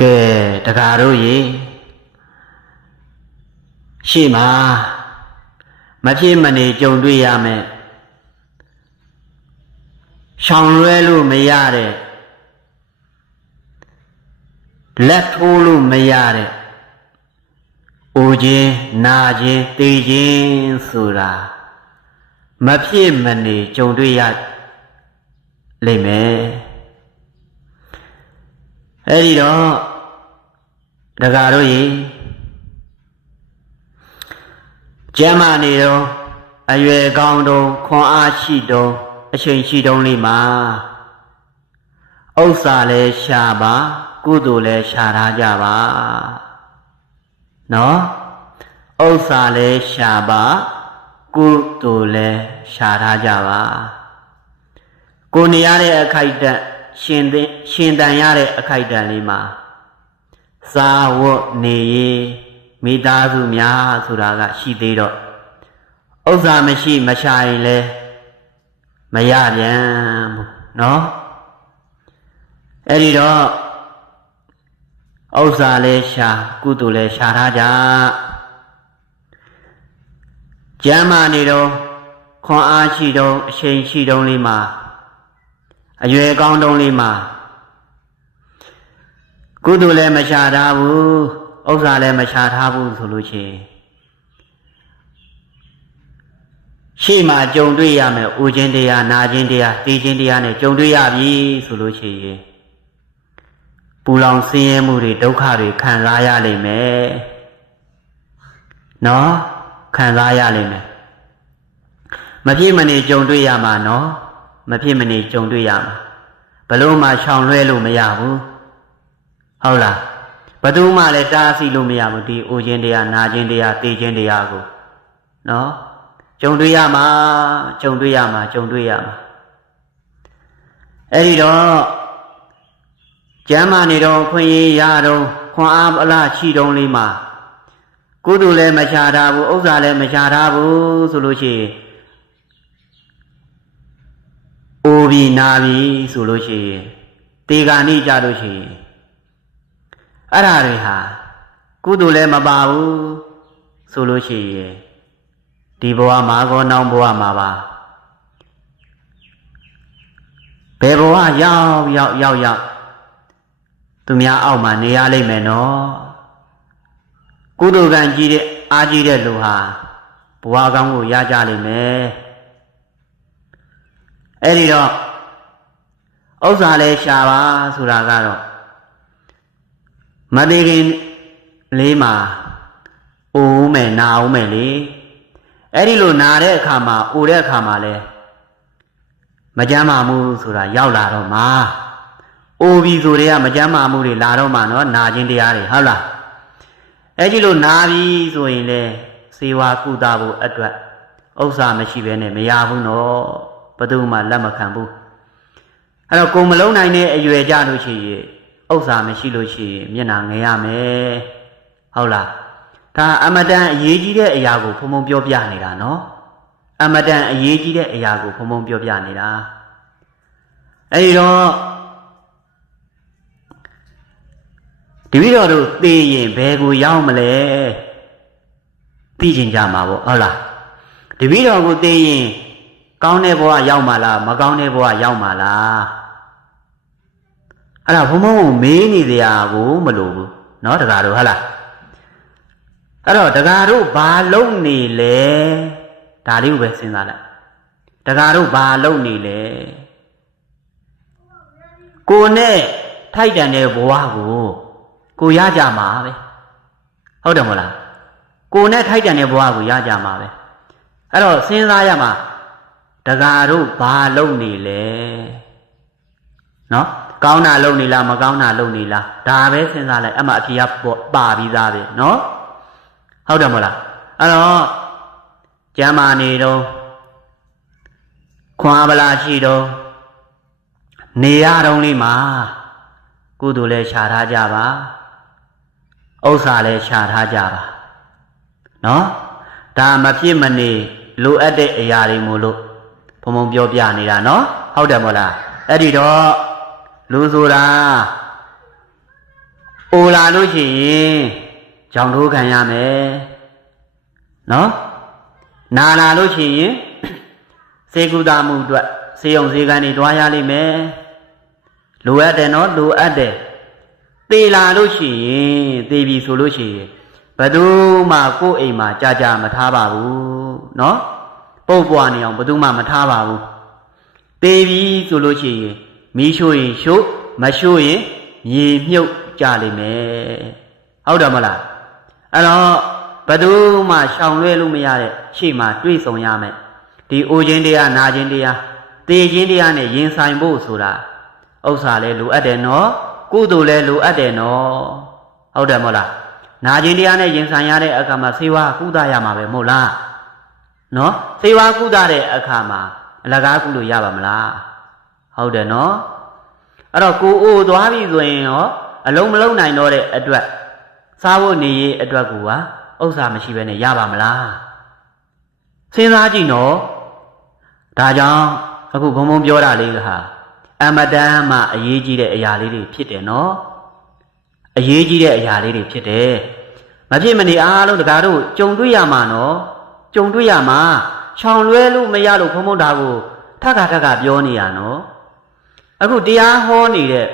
ကဲတကားတို့ရေရှေ့မှာမဖြစ်မနေကြုံတွေ့ရမယ်ရှောင်လွဲလို့မရတဲ့လက်ထိုးလို့မရတဲ့အိုခြင်းနာခြင်းသိခြင်းဆိုတာမဖြစ်မနေကြုံတွေ့ရလိမ့်မယ်အဲ့ဒီတော့ ဒကာတို့ရေကျမ်းမာနေတော့အရွယ်ကောင်းတော့ခွန်အားရှိတော့အချိန်ရှိတုံးလေးမှာဥစ္စာလဲရှာပါကုသိုလ်လဲရှာထားကြပါနော်ဥစ္စာလဲရှာပါကုသိုလ်လဲရှာထားကြပါကိုနေရတဲ့အခိုက်အတန့်ရှင်သင်ရှင်တန်ရတဲ့အခိုက်အတန့်လေးမှာ စာဝတ်နေရေးမိသားစုများဆိုတာကရှိသေးတော့ဥစ္စာမရှိမရှာရင်လဲမရပြန်ဘူးเนาะအဲ့ဒီတော့ဥစ္စာလဲရှာကုသိုလ်လဲရှာထားကြကျမ်းမာနေတော့ခွန်အားရှိတော့အချိန်ရှိတော့လေးမှာအရွယ်ကောင်းတုံးလေးမှာ ကုသိုလ်လည်းမရှာထားဘူးဥစ္စာလည်းမရှာထားဘူးဆိုလို့ရှိရင်ရှေ့မှာကြုံတွေ့ရမယ်။ဦးခြင်းတရား၊နာခြင်းတရား၊သိခြင်းတရားနဲ့ကြုံတွေ့ရပြီဆိုလို့ရှိရင်ပူလောင်ဆင်းရဲမှုတွေဒုက္ခတွေခံစားရလိမ့်မယ်။နော်ခံစားရလိမ့်မယ်။မဖြစ်မနေကြုံတွေ့ရမှာနော်။မဖြစ်မနေကြုံတွေ့ရမှာ။ဘလို့မှရှောင်လွှဲလို့မရဘူး။ ဟုတ်လား။ဘသူမှလည်းတားဆီးလို့မရဘူးဒီဦးခြင်းတရား၊နာခြင်းတရား၊သိခြင်းတရားကို။နော်။ကြုံတွေ့ရမှာကြုံတွေ့ရမှာကြုံတွေ့ရမှာအဲ့ဒီတော့ကျမ်းမာနေတော့ခွင့်ရရတော့ခွန်အားအလားချီတုံးလေးမှာကုသိုလ်လည်းမချထားဘူးဥစ္စာလည်းမချထားဘူးဆိုလို့ရှိရင်အိုပြီနာပြီဆိုလို့ရှိရင်တေဂာနိကြလို့ရှိရင် အဲ့ဓာတွေဟာကုသိုလ်လည်းမပါဘူးဆိုလို့ရှိရင်ဒီဘဝမှာကောနောက်ဘဝမှာပါဘယ်ဘဝရောက်ရောက်ရောက်ရောက်သူများအောက်မှာနေရလိမ့်မယ်နော်ကုသိုလ်ကံကြီးတဲ့အားကြီးတဲ့လူဟာဘဝကောင်းကိုရကြလိမ့်မယ်အဲ့ဒီတော့ဥစ္စာလည်းရှာပါဆိုတာကတော့ မသေးခင်လေးမှာအိုးမယ်နာအောင်မယ်လေအဲ့ဒီလိုနာတဲ့အခါမှာအိုတဲ့အခါမှာလဲမကြမ်းမာမှုဆိုတာရောက်လာတော့မှာအိုပြီဆိုတဲ့ကမကြမ်းမာမှုတွေလာတော့မှာနော်နာခြင်းတရားတွေဟုတ်လားအဲ့ဒီလိုနာပြီဆိုရင်လေစေဝါကုသဖို့အတွက်ဥစ္စာမရှိဘဲနဲ့မရဘူးနော်ဘယ်သူမှလက်မခံဘူးအဲ့တော့ကိုမလုံးနိုင်တဲ့အရွယ်ကြလို့ရှိရင် ဥစ္စာမရှိလို့ရှိရင်မျက်နှာငယ်ရမယ်ဟုတ်လားဒါအမတန်အရေးကြီးတဲ့အရာကိုဖုံဖုံပြောပြနေတာနော်အမတန်အရေးကြီးတဲ့အရာကိုဖုံဖုံပြောပြနေတာအဲဒီတော့ဒီပြီးတော့တို့သိရင်ဘယ်ကိုရောက်မလဲသိချင်ကြမှာပေါ့ဟုတ်လားဒီပြီးတော့ကိုသိရင်ကောင်းတဲ့ဘဝရောက်မှာလားမကောင်းတဲ့ဘဝရောက်မှာလား အဲ့ဒါဘုံဘုံကိုမေးနေတရားကိုမလို့ဘူးเนาะတကားတို့ဟုတ်လားအဲ့တော့တကာတို့ဘာလုံနေလဲဒါလေးကိုပဲစဉ်းစားလိုက်တကာတို့ဘာလုံနေလဲကိုနဲ့ထိုက်တန်တဲ့ဘဝကိုကိုရကြမှာပဲဟုတ်တယ်မဟုတ်လားကိုနဲ့ထိုက်တန်တဲ့ဘဝကိုရကြမှာပဲအဲ့တော့စဉ်းစားရမှာတကာတို့ဘာလုံနေလဲနော် ကောင်းတာလုံနေလားမကောင်းတာလုံနေလားဒါပဲစဉ်းစားလိုက်အမှအဖြေကပါပြီးသားပဲနော်ဟုတ်တယ်မဟုတ်လားအဲ့တော့ကျမ်းမာနေတော့ခွန်အားဗလာရှိတော့နေရတော့လေးမှာကုသိုလ်လည်းရှာထားကြပါဥစ္စာလည်းရှာထားကြပါနော်ဒါမဖြစ်မနေလိုအပ်တဲ့အရာတွေမို့လို့ဘုံဘုံပြောပြနေတာနော်ဟုတ်တယ်မဟုတ်လားအဲ့ဒီတော့ လူဆိုတာအိုလာလို့ရှိရင်ကြောင်ထိုးခံရမယ်နော်နာလာလို့ရှိရင်စေကုသမှုအတွက်စေယုံစေကန်းတွေတွားရလိမ့်မယ်လိုအပ်တယ်နော်လိုအပ်တယ်သေလာလို့ရှိရင်သေပြီဆိုလို့ရှိရင်ဘယ်သူမှကိုယ့်အိမ်မှာကြာကြာမထားပါဘူးနော်ပုတ်ပွားနေအောင်ဘယ်သူမှမထားပါဘူးသေပြီဆိုလို့ရှိရင် မီးရှို့ရင်ရှို့မရှို့ရင်မြေမြုပ်ကြလိမ့်မယ်ဟုတ်တယ်မလားအဲ့တော့ဘယ်သူမှရှောင်လွဲလို့မရတဲ့ရှေ့မှာတွေးဆုံရမယ်ဒီအိုခြင်းတရားနာခြင်းတရားသေခြင်းတရားနဲ့ရင်ဆိုင်ဖို့ဆိုတာဥစ္စာလဲလိုအပ်တယ်နော်ကုသိုလ်လဲလိုအပ်တယ်နော်ဟုတ်တယ်မဟုတ်လားနာခြင်းတရားနဲ့ရင်ဆိုင်ရတဲ့အခါမှာစေဝါကုသရမှာပဲမဟုတ်လားနော်စေဝါကုသတဲ့အခါမှာအလကားကုလို့ရပါမလား ဟုတ်တယ်နော်အဲ့တော့ကိုအိုသွားပြီဆိုရင်ရောအလုံးမလုံးနိုင်တော့တဲ့အတွက်စားဖို့နေရေးအတွက်ကူဟာဥစ္စာမရှိဘဲနဲ့ရပါမလားစဉ်းစားကြည့်နော်ဒါကြောင့်အခုဘုံဘုံပြောတာလေးကဟာအမတန်မှအရေးကြီးတဲ့အရာလေးတွေဖြစ်တယ်နော်အရေးကြီးတဲ့အရာလေးတွေဖြစ်တယ်မဖြစ်မနေအားလုံးတကားတို့ကြုံတွေ့ရမှာနော်ကြုံတွေ့ရမှာခြောင်လွဲလို့မရလို့ဘုံဘုံဒါကိုထက်ခါထက်ခါပြောနေရနော် အခုတရားဟောနေတဲ့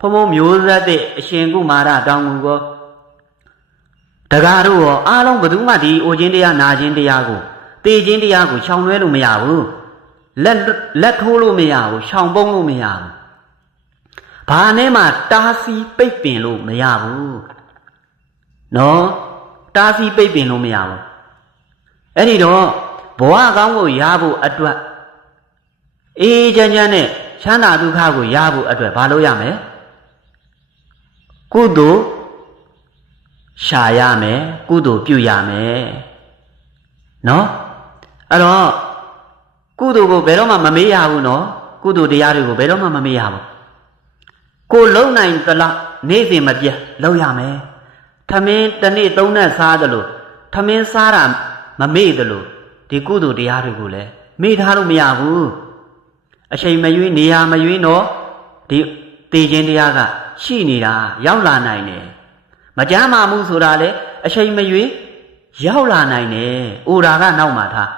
ဘုံဘုံမျိုးဆက်တဲ့အရှင်ကုမာရတောင်ငူကောတကားတို့ရောအားလုံးဘယ်သူမှဒီအိုခြင်းတရားနာခြင်းတရားကိုတေခြင်းတရားကိုခြောင်လွဲလို့မရဘူးလက်လက်ထိုးလို့မရဘူးရှောင်ပုံးလို့မရဘူးဘာနဲ့မှတားစီပိတ်ပင်လို့မရဘူးနော်တားစီပိတ်ပင်လို့မရဘူးအဲ့ဒီတော့ဘဝကောင်းကိုရဖို့အတွက်အေးချမ်းချမ်းနဲ့ ချမ်းသာဒုက္ခကိုရဖို့အတွက်ဘာလုပ်ရမလဲကုသိုလ်ရှာရမယ်ကုသိုလ်ပြုရမယ်နော်အဲ့တော့ကုသိုလ်ကိုဘယ်တော့မှမမေ့ရဘူးနော်ကုသိုလ်တရားတွေကိုဘယ်တော့မှမမေ့ရဘူးကိုလုံနိုင်သလားနေ့စဉ်မပြတ်လုံရမယ်ထမင်းတစ်နေ့သုံးနဲ့စားတယ်လို့ထမင်းစားတာမမေ့တယ်လို့ဒီကုသိုလ်တရားတွေကိုလည်းမေ့ထားလို့မရဘူး အချိန်မရွေးနေရာမရွေးတော့ဒီတေခြင်းတရားကရှိနေတာရောက်လာနိုင်တယ်မကြမ်းမာမှုဆိုတာလေအချိန်မရွေးရောက်လာနိုင်တယ်။အိုတာကနောက်မှာထား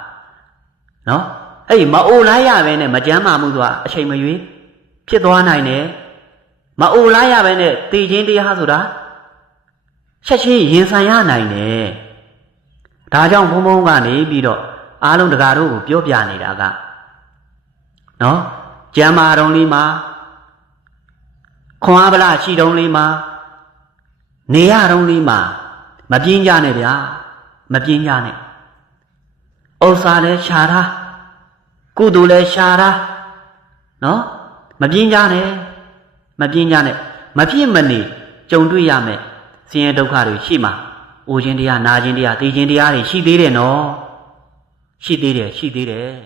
။နော်။အဲ့ဒီမအိုလိုက်ရပဲနဲ့မကြမ်းမာမှုဆိုတာအချိန်မရွေးဖြစ်သွားနိုင်တယ်။မအိုလိုက်ရပဲနဲ့တည်ခြင်းတရားဆိုတာချက်ချင်းရင်ဆိုင်ရနိုင်တယ်။ဒါကြောင့်ဘုံဘုံကနေပြီးတော့အားလုံးတကာတို့ကိုပြောပြနေတာက နော်။ကြမ်းမာတော်လေးမှာခွန်အားဗလာရှိတော်လေးမှာနေရတော်လေးမှာမပြင်းကြနဲ့ဗျာမပြင်းကြနဲ့ဥစ္စာလည်းရှာတာကုသိုလ်လည်းရှာတာနော်မပြင်းကြနဲ့မပြင်းကြနဲ့မဖြစ်မနေကြုံတွေ့ရမယ်ဆင်းရဲဒုက္ခတွေရှိမှာအိုခြင်းတရားနာခြင်းတရားသိခြင်းတရားတွေရှိသေးတယ်နော်ရှိသေးတယ်ရှိသေးတယ်